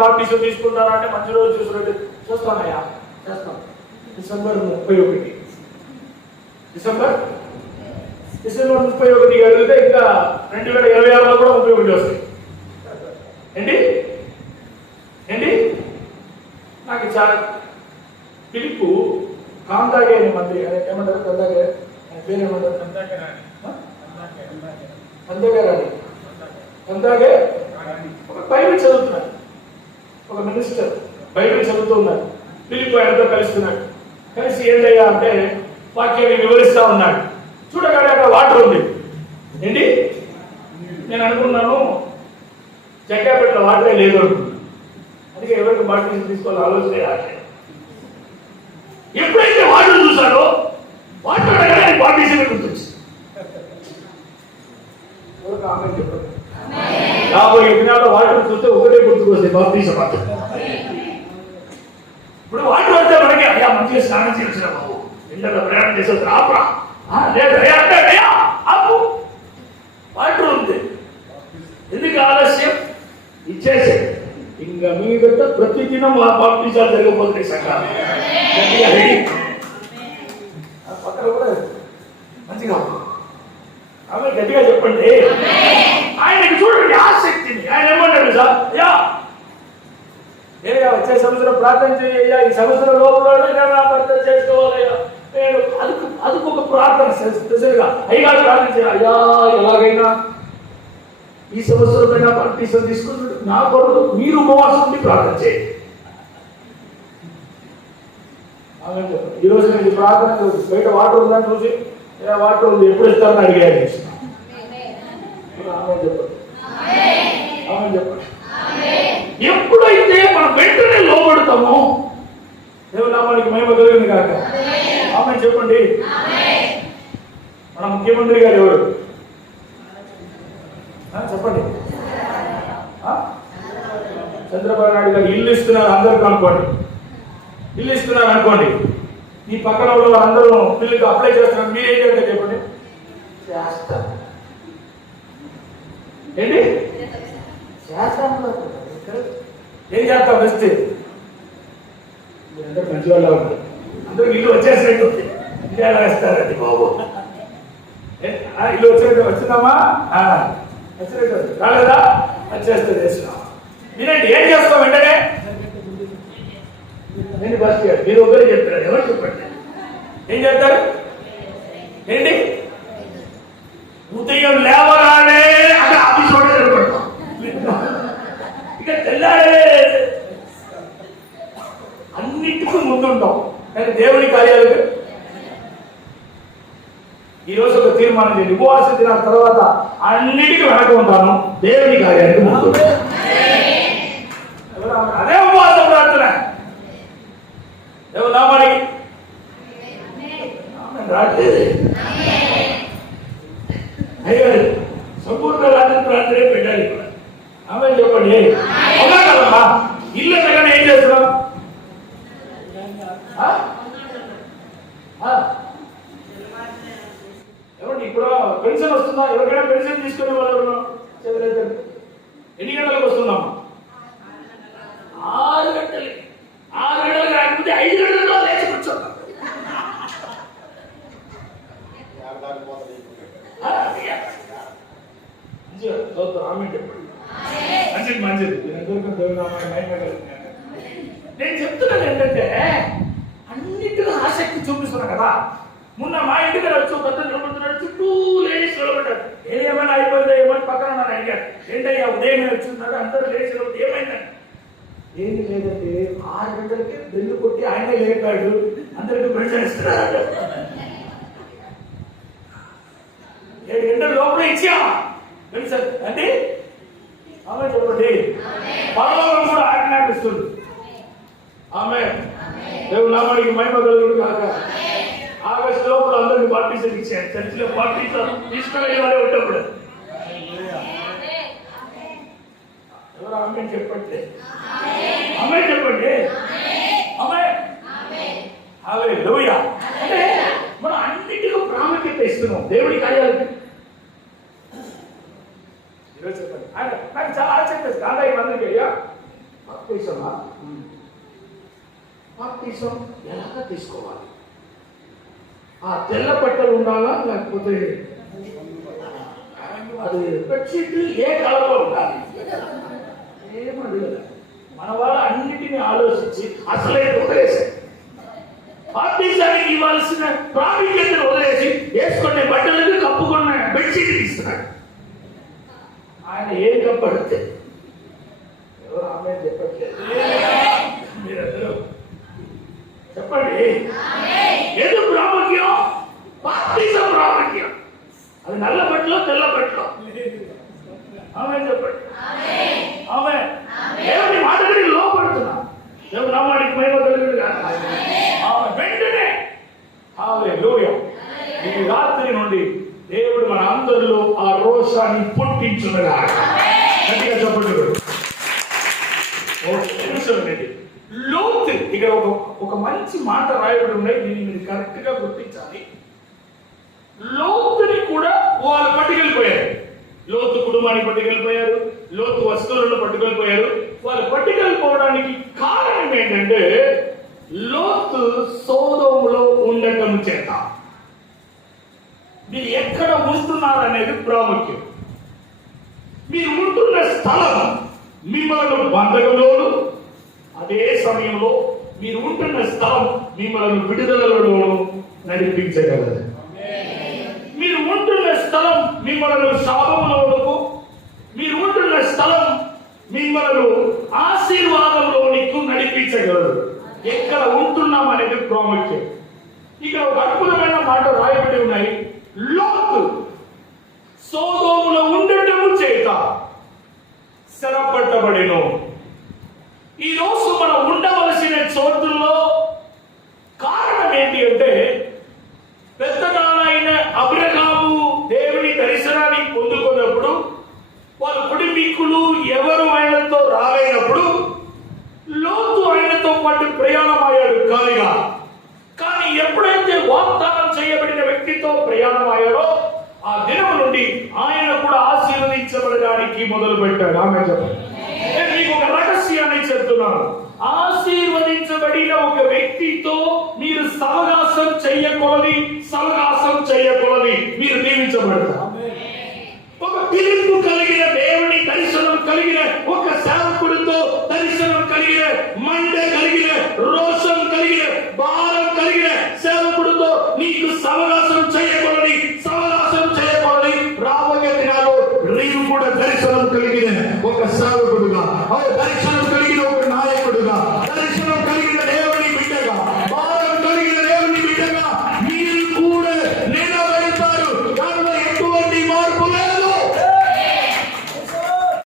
Baptism తీసుకుంటారా అంటే మంచి రోజు చూసినట్టు చూస్తానయ్యా. చేస్తాం. డిసెంబర్ ముప్పై ఒకటి. డిసెంబర్? డిసెంబర్ ముప్పై ఒకటి అడిగితే ఇంకా రెండు వేల ఇరవై ఆరులో కూడా ముప్పై ఒకటి వస్తాయి. ఏంటి? ఏంటి? నాకు చాలా పిలుపు. కాంతాగే అనే మంత్రి. ఏమంటారు? కందాగే పేరు ఏమంటారు? కందాగే కందాగే ఒక బైబిల్ చదువుతున్నాడు. ఒక మినిస్టర్ బైబిల్ చదువుతూ ఉన్నాడు పిలుపు ఆయనతో కలుస్తున్నాడు. కలిసి ఏంటయ్యా అంటే వాక్యాన్ని వివరిస్తా ఉన్నాడు. చూడగానే అక్కడ వాటర్ ఉంది. ఏంటి? నేను అనుకున్నాను జగ్గాపేటలో వాటరే లేదు అనుకున్నాను. అందుకే ఎవరికి బాటిల్ తీసుకోవాలి ఆలోచన రాలేదు ఎప్పుడైతే వాటర్ చూసాడో వాటర్ అడగానే బాటిల్ గుర్తొచ్చింది. ఎవరికి ఆమె చెప్పండి రాబోయే దినాల్లో వాటర్ చూస్తే ఒకటే గుర్తుకొస్తే బాప్తీస పాత్ర ఇప్పుడు వాటర్ వస్తే మనకి అయ్యా మంచిగా స్నానం చేసిన బాబు. ఎండలో ప్రయాణం చేసి రాపరా? ఆపరా లేదు అంటే వాటర్ ఉంది. ఎందుకు ఆలస్యం? ఇచ్చేసి. ఇంకా మీదట ప్రతిదినం ఆ బాప్తీసాలు జరగబోతున్నాయి సకాలం. పక్కన కూడా మంచిగా ఆమె గట్టిగా చెప్పండి. ఆయనకి చూడండి ఆసక్తిని ఆయన ఏమంటాడు సార్ యా ఏయా వచ్చే సంవత్సరం ప్రార్థన చేయ్యా ఈ సంవత్సరం లోపల నేను నా భర్త చేసుకోవాలయ్యా. నేను అదుకు అదుకు ఒక ప్రార్థన స్పెషల్గా అయ్యా ప్రార్థన చేయాలి అయ్యా ఎలాగైనా ఈ సంవత్సరం అయినా బాప్తీసం తీసుకుని నా కొరకు మీరు ఉపవాసం ఉండి ప్రార్థన చేయండి. ఈరోజు నేను ప్రార్థన బయట వాటర్ ఉందని చూసి "ఏ, వాటర్ ఉంది ఎప్పుడు ఇస్తారని అడిగాను ఆమె చెప్పండి. ఆమె చెప్పండి. ఎప్పుడైతే మనం వెంటనే లోబడతామో దేవునామానికి మేము కలిగింది కాక ఆమె చెప్పండి. మన ముఖ్యమంత్రి గారు ఎవరు? చెప్పండి. చంద్రబాబు నాయుడు గారు ఇల్లు ఇస్తున్నారు అందరికి అనుకోండి ఇల్లు ఇస్తున్నారు అనుకోండి. ఈ పక్కన ఉన్న అందరూ బిల్లుకి అప్లై చేస్తున్నారు. మీరేం చేస్తారు చెప్పండి? ఏంటి? చేస్తాను. ఏం చేస్తాం బెస్ట్ మీరందరూ మంచి వాళ్ళ ఉన్నారు. అందరూ ఇల్లు వచ్చేసినట్టు. ఇంకా ఎలా వేస్తారండి బాబు. ఏ, ఆ, ఇల్లు వచ్చినట్టు వచ్చిందమ్మా? ఆ, వచ్చినట్టు. రాలేదా? వచ్చేస్తే చేసినాం మీరేంటి? ఏం చేస్తాం వెంటనే? నేను బస్ మీరు ఒకరే చెప్తారు ఎవరు చెప్పండి ఏం చెప్తారు? ఏంటి? ఉదయం లేవగానే అంటే ఆఫీస్ నిలబడతాం. ఇక తెల్లాడే అన్నిటికీ ముందుంటాం. కానీ దేవుని కార్యాలకు ఈ రోజు ఒక తీర్మానం చేయండి. ఉపవాస దినాల తర్వాత అన్నిటికీ వెనక ఉంటాను. దేవుని కార్యానికి ముందు? అదే ఉపవాస. ఎవరు దేవుని నామానికి ఆమె సంపూర్ణ రాత్రి పెట్టాలి ఆమె చెప్పండి. అవునా కదమ్మా? ఇల్లు అనగానే ఏం చేస్తున్నాం ఆ? ఏమండి ఇప్పుడు పెన్షన్ వస్తుందా? ఎవరికైనా పెన్షన్ తీసుకునే వాళ్ళు ఎవరు? ఎన్ని గంటలకు వస్తున్నాం ఆరు గంటలు ఆరు గంటలకు రాకపోతే ఐదు గంటల్లో లేచి కూర్చోండి ఆ, అయ్యా. చదువుతాం ఆమె చెప్పండి. మంచిది మంచిది. నేను కలుగుతుంది. నేను చెప్తున్నాను ఏంటంటే అన్నింటిలో ఆసక్తి చూపిస్తున్నా కదా. మొన్న మా ఇంటికి వచ్చు పెద్ద నిలబడుతున్నాడు చుట్టూ లేడీస్ నిలబడ్డారు. ఏది ఏమైనా అయిపోయిందో ఏమని పక్కన నన్ను అడిగాడు ఏంటయ్యా ఉదయం వచ్చిందాడు అందరూ లేచి నిలబడి ఏమైందని ఏంటి లేదంటే ఆరు గంటలకి బెల్లు కొట్టి ఆయనే లేపాడు. అందరికి పెన్షన్ ఇస్తున్నాడు ఏడు గంటల లోపల ఇచ్చా పెన్షన్ అంటే ఆమె చెప్పండి పరలోకం కూడా ఆజ్ఞాపిస్తుంది ఆమె దేవుడు నామానికి మహిమ కలుగుడు కాక ఆగస్టు లోపల అందరికి బాప్టిజం ఇచ్చారు చర్చిలో బాప్టిజం తీసుకునే వాడే ఉన్నప్పుడు ఎవరు ఆమె చెప్పండి? అమ్మాయి చెప్పండి. అమ్మాయి ఆమె. లోయ అంటే మనం అన్నింటిలో ప్రాముఖ్యత ఇస్తున్నాం దేవుడి కార్యాలకి ఈరోజు చెప్పండి. ఆయన నాకు చాలా ఆశ్చర్యం. వేస్తుంది. కాదా ఈ మందికి అయ్యా? బాప్తీసమా బాప్తీసం ఎలాగ తీసుకోవాలి? ఆ తెల్ల బట్టలు ఉండాలా లేకపోతే అది బెడ్షీట్ ఏ కలర్లో ఉండాలి? ఏమది కదా మన వాళ్ళ అన్నిటినీ ఆలోచించి అసలే వదిలేసి పార్టీసానికి ఇవ్వాల్సిన ప్రాముఖ్యతను వదిలేసి వేసుకునే బట్టలకు కప్పుకున్న బెడ్షీట్ ఇస్తున్నాడు ఆయన ఏం కప్పడితే ఎవరు ఆమె చెప్పట్లేదు మీరందరూ చెప్పండి ఏదో ప్రాముఖ్యం బాప్తీసం ప్రాముఖ్యం అది నల్ల బట్టలో తెల్ల బట్టలో. ఆమె చెప్పండి. ఆమె దేవుని మాటకి లోపడుతున్నా. దేవుడు నా మాటికి మహిమ కలుగుడు కాదు ఆమె వెంటనే ఆమె ఈ రాత్రి నుండి దేవుడు మన అందరిలో ఆ రోషాన్ని పుట్టించునగా గట్టిగా చెప్పండి. లోతు ఇక్కడ ఒక ఒక మంచి మాట రాయబడి ఉన్నాయి. దీన్ని మీరు కరెక్ట్గా గుర్తించాలి. లోతుని కూడా వాళ్ళు పట్టుకెళ్ళిపోయారు. లోతు కుటుంబాన్ని పట్టుకెళ్ళిపోయారు లోతు వస్తువులను పట్టుకెళ్ళిపోయారు. వాళ్ళు పట్టుకెళ్ళిపోవడానికి కారణం ఏంటంటే లోతు సౌదములో ఉండటం చేత. మీరు ఎక్కడ ఉంటున్నారు అనేది ప్రాముఖ్యం. మీరు ఉంటున్న స్థలం మిమ్మల్ని బంధకంలోను అదే సమయంలో మీరు ఉంటున్న స్థలం మిమ్మల్ని విడుదలలోను నడిపించగలదు. మీరు ఉంటున్న స్థలం మిమ్మల్ని శాపంలోనకు మీరు ఉంటున్న స్థలం మిమ్మల్ని ఆశీర్వాదంలోనికి నడిపించగలరు. ఎక్కడ ఉంటున్నాం అనేది ప్రాముఖ్యం. ఇక్కడ ఒక అద్భుతమైన మాట రాయబడి ఉన్నాయి. లోతు సోదోములో ఉండటము చేత స్థిరపట్టబడిను ఈ రోజు మనం ఉండవలసిన చోటుల్లో కారణం ఏంటి అంటే పెద్దనాన్న అబ్రహాము దేవుని దర్శనాన్ని పొందుకున్నప్పుడు వాళ్ళ కుటుంబీకులు ఎవరు ఆయనతో రాలేనప్పుడు లోతు ఆయనతో పాటు ప్రయాణమయ్యాడు కాలిగా. కానీ ఎప్పుడైతే వాగ్దానం చేయబడిన వ్యక్తితో ప్రయాణమయ్యాడో ఆ దినం నుండి ఆయన కూడా ఆశీర్వదించబడడానికి మొదలు పెట్టాడు ఆమె చెప్పండి నేను మీకు ఒక రహస్యాన్ని చెప్తున్నాను. ఆశీర్వదించబడిన ఒక వ్యక్తితో మీరు సవగాసం చెయ్యకూడదు సవగాసం చెయ్యకూడదు మీరు దీవించబడతారు. ఒక పిలుపు కలిగిన దేవుని ಹೋಗಕ್ಕೆ ಸಹಾಯ ಬಿಡುವ ಅವರ ದರ್ಶನ